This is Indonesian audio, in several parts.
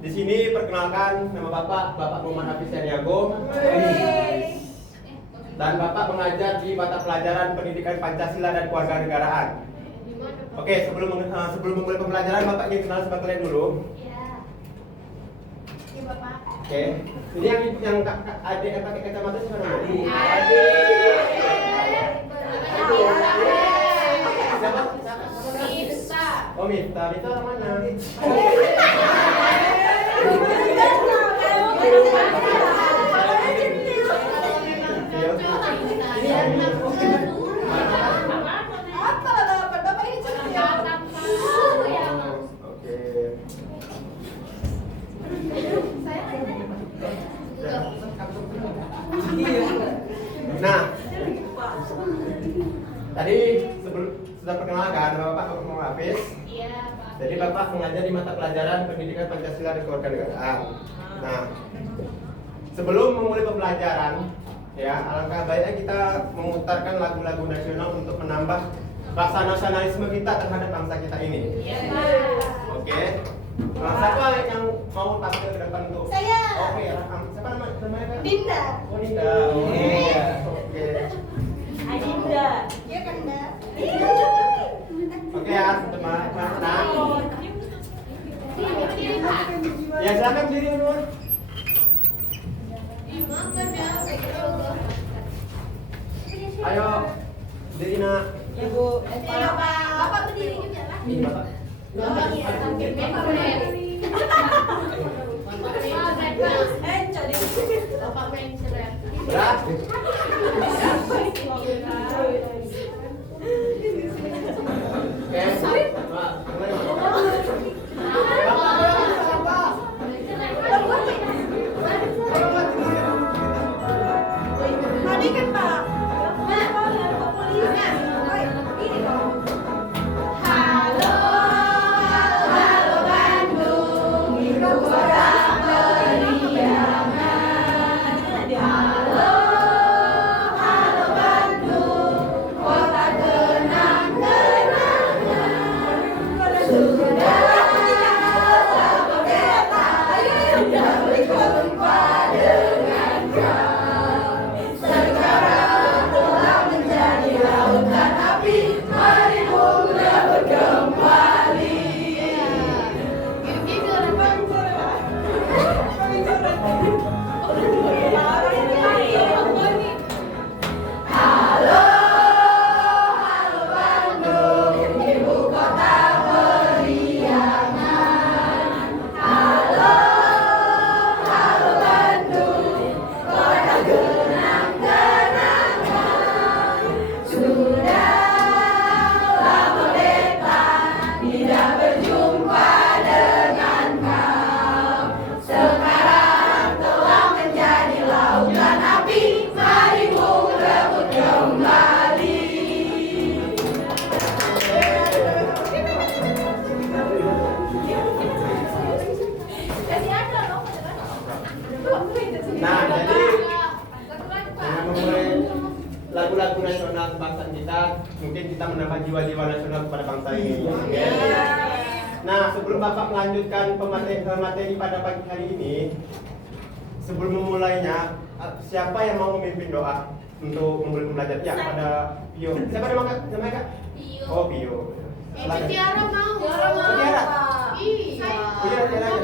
Di sini perkenalkan nama Bapak Muhammad Hafiz Seniago. Dan Bapak mengajar di mata pelajaran Pendidikan Pancasila dan Kewarganegaraan. Oke, sebelum memulai pembelajaran, Bapak ingin kenal sama kalian dulu. Iya. Iya, Bapak. Oke, ini yang adik yang pakai kacamata siapa namanya? Siapa? Mifta. Oh, Mifta. Mifta orang mana? Nah, tadi sudah perkenalkan nama Bapak Muhammad Hafiz. Iya, Pak. Jadi Bapak mengajar di mata pelajaran Pendidikan Pancasila dan Kewarganegaraan. Nah, sebelum memulai pembelajaran, ya alangkah baiknya kita memutarkan lagu-lagu nasional untuk menambah rasa nasionalisme kita terhadap bangsa kita ini. Iya, Pak. Oke. Nah, siapa yang mau tampil ke depan untuk? Saya. Oke, siapa namanya Kak? Dinda. Oh, Dinda. Oke. Adinda. Iya kan, Dinda? Oke ya, teman. Nah, ya silakan berdiri dulu. Ayo, berdiri nak. Ibu. Bapak berdiri juga lah. Ini Bapak. Bapak main cerah. Berat. Oke. Nah, Tadi kan, Pak. Halo, halo Bandung, ibu kota periangan. Halo, halo Bandung, kota kenang-kenangan. Sudah berbeda, sudah berjumpa dengan kau. Sekarang telah menjadi lautan api, mari bunga berkembali. Halo, halo Bandung, ibu kota periangan. Halo, halo Bandung, kota kenang-kenangan. Sudah lama beta tidak berjumpa dengan kau. Sekarang telah menjadi lautan api, mari rebut kembali. Nah, jadi dengan memulai lagu-lagu nasional kebangsaan kita, mungkin kita menambah jiwa-jiwa nasional kepada bangsa ini. Oke. Nah, sebelum Bapak melanjutkan materi pada pagi hari ini, sebelum memulainya, siapa yang mau memimpin doa untuk memulai pembelajaran? Ya, pada Pio. Siapa namanya Kak? Pio. Oh, Pio. Silakan. Tiara mau. Oh, Tiara. Iya. Oh, iya, Tiara.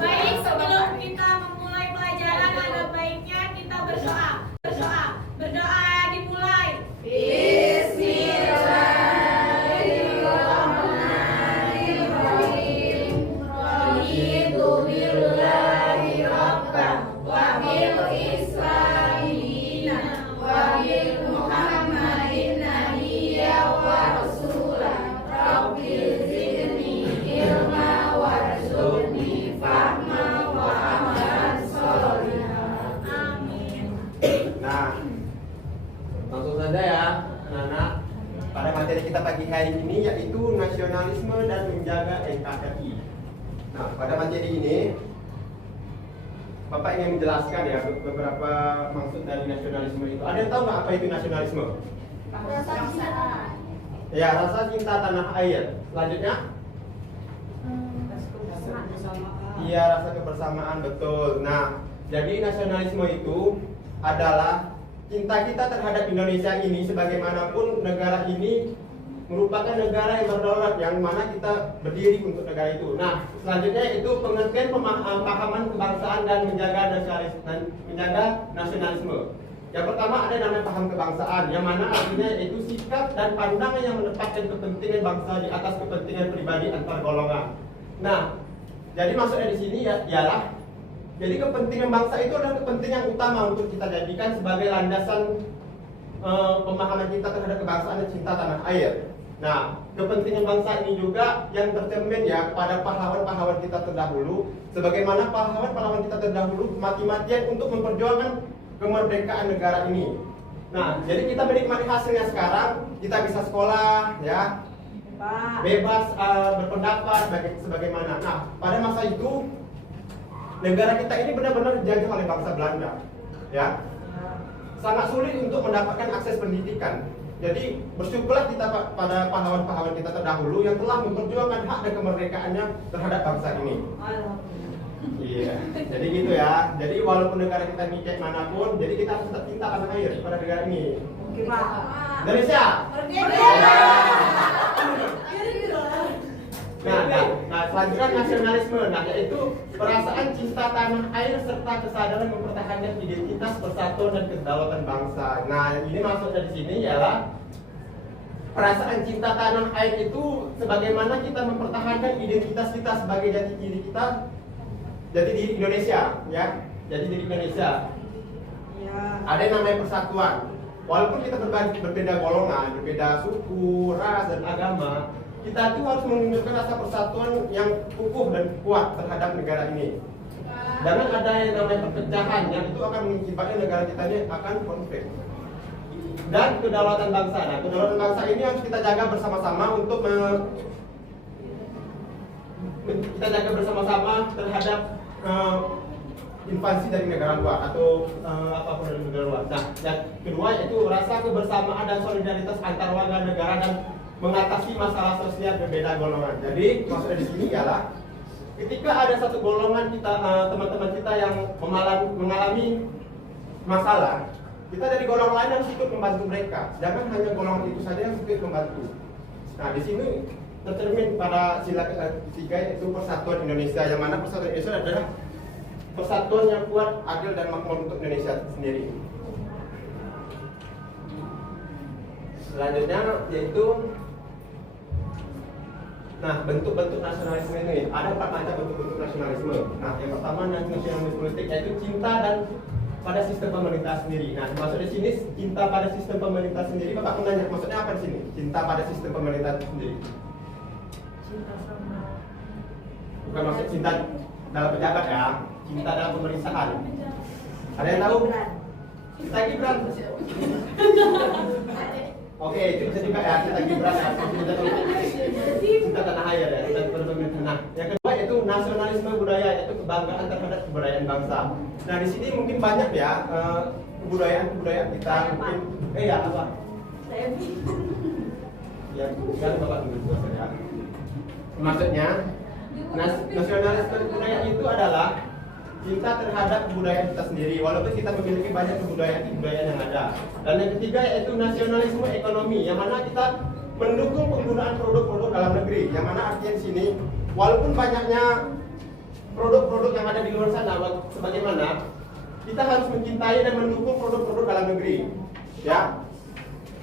Baik, sebelum kita memulai pelajaran ada baiknya kita berdoa. Berdoa dimulai. Bismillahirrahmanirrahim. Raditu billahi rabban wa bil islami dinan wa bil Muhammadin nabiyya wa rasulah. Rabbil zidni ilma warzuqni fahma wa amalan sholihan. Amin. Nah, langsung saja ya, anak-anak. Pada materi kita pagi hari ini yaitu nasionalisme dan menjaga NKRI. Nah, pada materi ini Bapak ingin menjelaskan ya beberapa maksud dari nasionalisme itu. Ada yang tahu nggak apa itu nasionalisme? Kebangsaan. Ya, rasa cinta tanah air. Selanjutnya, Iya, rasa kebersamaan, betul. Nah, jadi nasionalisme itu adalah cinta kita terhadap Indonesia ini, sebagaimanapun negara ini merupakan negara yang berdaulat, yang mana kita berdiri untuk negara itu. Nah, selanjutnya itu pengertian pemahaman kebangsaan dan menjaga nasionalisme. Yang pertama ada namanya paham kebangsaan, yang mana artinya itu sikap dan pandangan yang menempatkan kepentingan bangsa di atas kepentingan pribadi antar golongan. Nah, jadi maksudnya di sini ialah jadi kepentingan bangsa itu adalah kepentingan utama untuk kita jadikan sebagai landasan pemahaman kita terhadap kebangsaan dan cinta tanah air. Nah, kepentingan bangsa ini juga yang tercermin ya kepada pahlawan-pahlawan kita terdahulu, sebagaimana pahlawan-pahlawan kita terdahulu mati-matian untuk memperjuangkan kemerdekaan negara ini. Nah, jadi kita menikmati hasilnya sekarang, kita bisa sekolah, ya, bebas berpendapat, sebagaimana. Nah, pada masa itu negara kita ini benar-benar dijajah oleh bangsa Belanda, ya. Sangat sulit untuk mendapatkan akses pendidikan. Jadi bersyukurlah kita pada pahlawan-pahlawan kita terdahulu yang telah memperjuangkan hak dan kemerdekaannya terhadap bangsa ini. Iya, jadi gitu ya. Jadi walaupun negara kita ini kayak manapun, jadi kita harus tetap cinta tanah air pada negara ini. Indonesia. Nah, selanjutnya nasionalisme. Nah, yaitu perasaan cinta tanah air serta kesadaran mempertahankan identitas, persatuan dan kedaulatan bangsa. Nah, ini maksudnya di sini ialah perasaan cinta tanah air itu sebagaimana kita mempertahankan identitas kita sebagai jati diri kita. Jadi di Indonesia, ya. Jadi di Indonesia. Ya. Ada yang namanya persatuan. Walaupun kita berbeda golongan, berbeda suku, ras dan agama, kita itu harus menunjukkan rasa persatuan yang kukuh dan kuat terhadap negara ini. Jangan ada yang namanya perpecahan, yang itu akan mengakibatkan negara kita ini akan konflik. Dan kedaulatan bangsa. Nah, kedaulatan bangsa ini harus kita jaga bersama-sama untuk kita jaga bersama-sama terhadap invasi dari negara luar atau apapun dari negara luar. Nah, yang kedua yaitu rasa kebersamaan dan solidaritas antar warga negara dan mengatasi masalah sosial berbeda golongan. Jadi maksudnya di sini ialah ketika ada satu golongan kita, teman-teman kita yang mengalami masalah, kita dari golongan lain harus ikut membantu mereka. Jangan hanya golongan itu saja yang ikut membantu. Nah, di sini tercermin pada sila ketiga yaitu persatuan Indonesia, yang mana persatuan Indonesia adalah persatuan yang kuat, adil dan makmur untuk Indonesia sendiri. Selanjutnya yaitu bentuk-bentuk nasionalisme ini. Ada 4 macam bentuk-bentuk nasionalisme. Nah, yang pertama nasionalisme politik yaitu cinta dan pada sistem pemerintah sendiri. Nah, maksud di sini cinta pada sistem pemerintah sendiri. Bapak menanya maksudnya apa di sini? Cinta pada sistem pemerintah sendiri. Bukan maksud cinta dalam pejabat ya, cinta dalam pemerintahan. Ada yang tahu? Cinta Gibran. Oke, itu bisa juga ya, cinta Gibran ya, cinta tanah air ya, cinta pemerintahan. Nah, yang kedua itu nasionalisme budaya, yaitu kebanggaan terhadap kebudayaan bangsa. Nah, di sini mungkin banyak ya kebudayaan kita mungkin ya apa? Ya, kan Bapak tunggu ya. Maksudnya nasionalisme budaya itu adalah cinta terhadap kebudayaan kita sendiri, walaupun kita memiliki banyak kebudayaan yang ada. Dan yang ketiga yaitu nasionalisme ekonomi, yang mana kita mendukung penggunaan produk-produk dalam negeri, yang mana artinya di sini walaupun banyaknya produk-produk yang ada di luar sana, sebagaimana kita harus mencintai dan mendukung produk-produk dalam negeri, ya.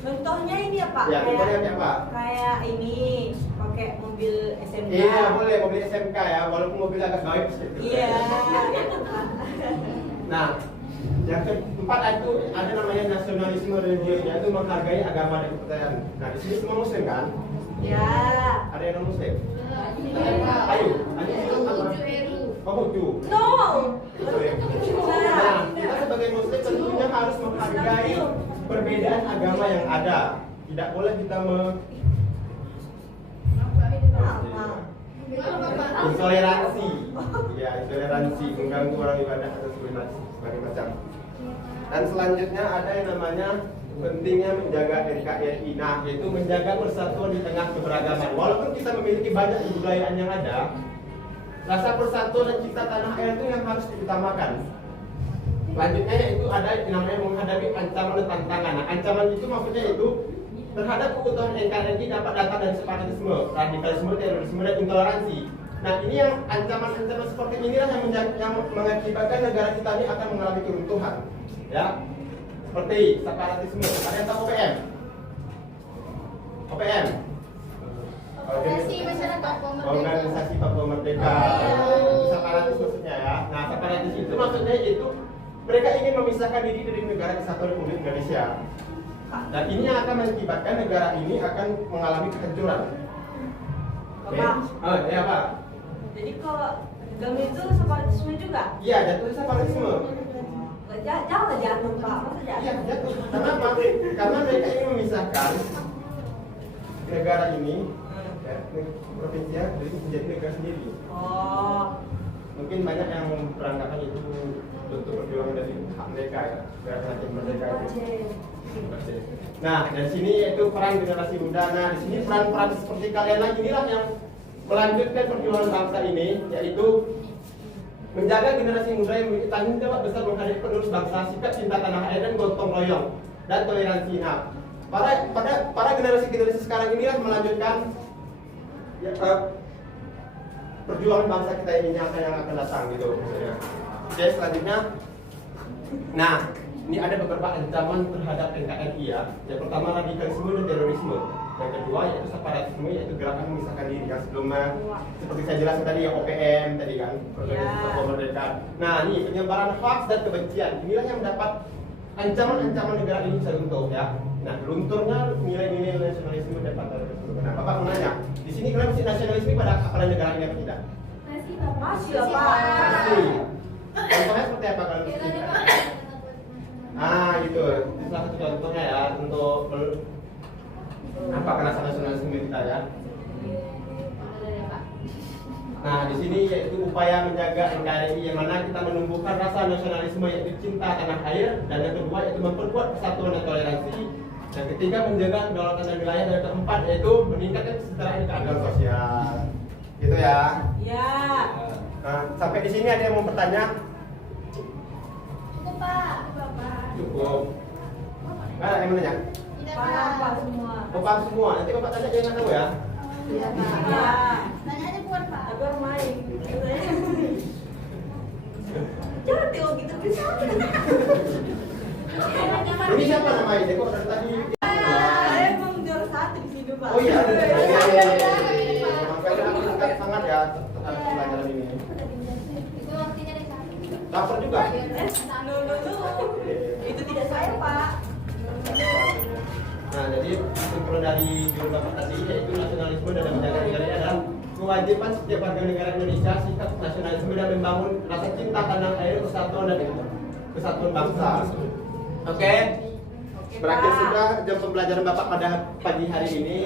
Contohnya ini ya Pak, ya, kayak ini pakai mobil SMK. Iya boleh, mobil SMK ya, walaupun mobil agak baik. Iya. Nah, yang keempat itu ada namanya nasionalisme religius, yaitu menghargai agama dan kepercayaan. Nah, di sini semua Muslim kan? Ya. Ada yang non Muslim? Ayo, itu apa? Konghucu. No. Nah, kita sebagai Muslim tentunya harus menghargai perbedaan agama yang ada. Tidak boleh kita intoleransi. Ya, intoleransi, mengganggu orang ibadah atau sebagainya macam. Dan selanjutnya ada yang namanya pentingnya menjaga NKRI. Nah, yaitu menjaga persatuan di tengah keberagaman. Walaupun kita memiliki banyak kebudayaan yang ada, rasa persatuan dan cinta tanah air itu yang harus diutamakan. Selanjutnya itu ada yang namanya menghadapi ancaman dan tantangan. Nah, ancaman itu maksudnya itu terhadap keutuhan NKRI dapat datang dari separatisme, radikalisme, terorisme, dan intoleransi. Nah, ini yang ancaman-ancaman seperti inilah yang mengakibatkan negara kita ini akan mengalami keruntuhan. Ya, seperti separatisme. Ada yang tahu OPM? OPM? Organisasi Masyarakat Papua Merdeka. Organisasi Papua Merdeka. Separatis maksudnya ya. Nah, separatis itu maksudnya itu mereka ingin memisahkan diri dari negara kesatuan Republik Indonesia. Dan ini yang akan mengakibatkan negara ini akan mengalami kehancuran. Oke? Bapak. Ya Pak. Jadi kalau GAM itu separatisme juga? Iya, jatuhnya separatisme. Jangan jatuh Pak, masa Iya, jatuh? jatuh. Kenapa? Karena mereka ingin memisahkan negara ini, ya, provinsi dari menjadi negara sendiri. Oh, Mungkin banyak yang beranggapan itu bentuk perjuangan dari hak mereka ya, gerakan merdeka itu. Nah, dari sini yaitu peran generasi muda. Nah, di sini peran-peran seperti kalian lagi inilah yang melanjutkan perjuangan bangsa ini, yaitu menjaga generasi muda yang memiliki tanggung jawab besar menghadapi penerus bangsa, sikap cinta tanah air dan gotong royong dan toleransi. Nah, para generasi sekarang inilah melanjutkan ya, perjuangan bangsa kita ini yang akan datang gitu. Oke, selanjutnya, nah ini ada beberapa ancaman terhadap NKRI ya. Yang pertama radikalisme dan terorisme. Yang kedua yaitu separatisme, yaitu gerakan memisahkan diri yang sebelumnya seperti saya jelaskan tadi yang OPM tadi kan, Organisasi Papua Merdeka. Nah ini penyebaran hoax dan kebencian. Inilah yang mendapat ancaman-ancaman negara ini bisa runtuh ya. Nah lunturnya nilai-nilai nasionalisme dan patriotisme. Nah Bapak menanya, di sini kenapa sih nasionalisme pada negara ini apa tidak? Masih Bapak. masih lah Pak. Pasti. Contohnya seperti apa kalau di sini? Gitu. Itu salah satu contohnya ya untuk apa rasa nasionalisme kita ya. Nah, di sini yaitu upaya menjaga NKRI yang mana kita menumbuhkan rasa nasionalisme yaitu cinta tanah air, dan yang kedua yaitu memperkuat persatuan dan toleransi. Yang ketiga menjaga kedaulatan dan wilayah, dan yang keempat yaitu meningkatkan kesejahteraan dan keadilan sosial. Gitu ya. Ya. Nah, sampai di sini ada yang mau bertanya? Cukup Pak. Bapak. Cukup. Ada yang mau nanya? Tidak Pak semua. Bapak semua, nanti Bapak tanya jangan tahu ya. Iya Pak. Ya. Tanya aja bukan Pak. Tapi orang main. Jangan tengok gitu bisa. Ini siapa namanya? Kok dari tadi? Saya emang juara satu di sini Pak. Oh iya. Makanya aku suka sangat ya pelajaran ini. Itu waktunya dari kami. Daftar juga? No. Itu tidak saya Pak. Nah, jadi kesimpulan dari judul Bapak tadi yaitu nasionalisme dan menjaga negara ini adalah kewajiban setiap warga negara Indonesia sikap nasionalisme dan membangun rasa cinta tanah air, kesatuan bangsa. Oke. Berakhir sudah jam pembelajaran Bapak pada pagi hari ini.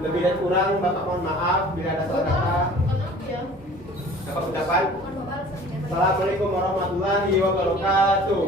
Lebih dan kurang Bapak mohon maaf bila ada salah kata. Dapat ucapan. Assalamualaikum warahmatullahi wabarakatuh.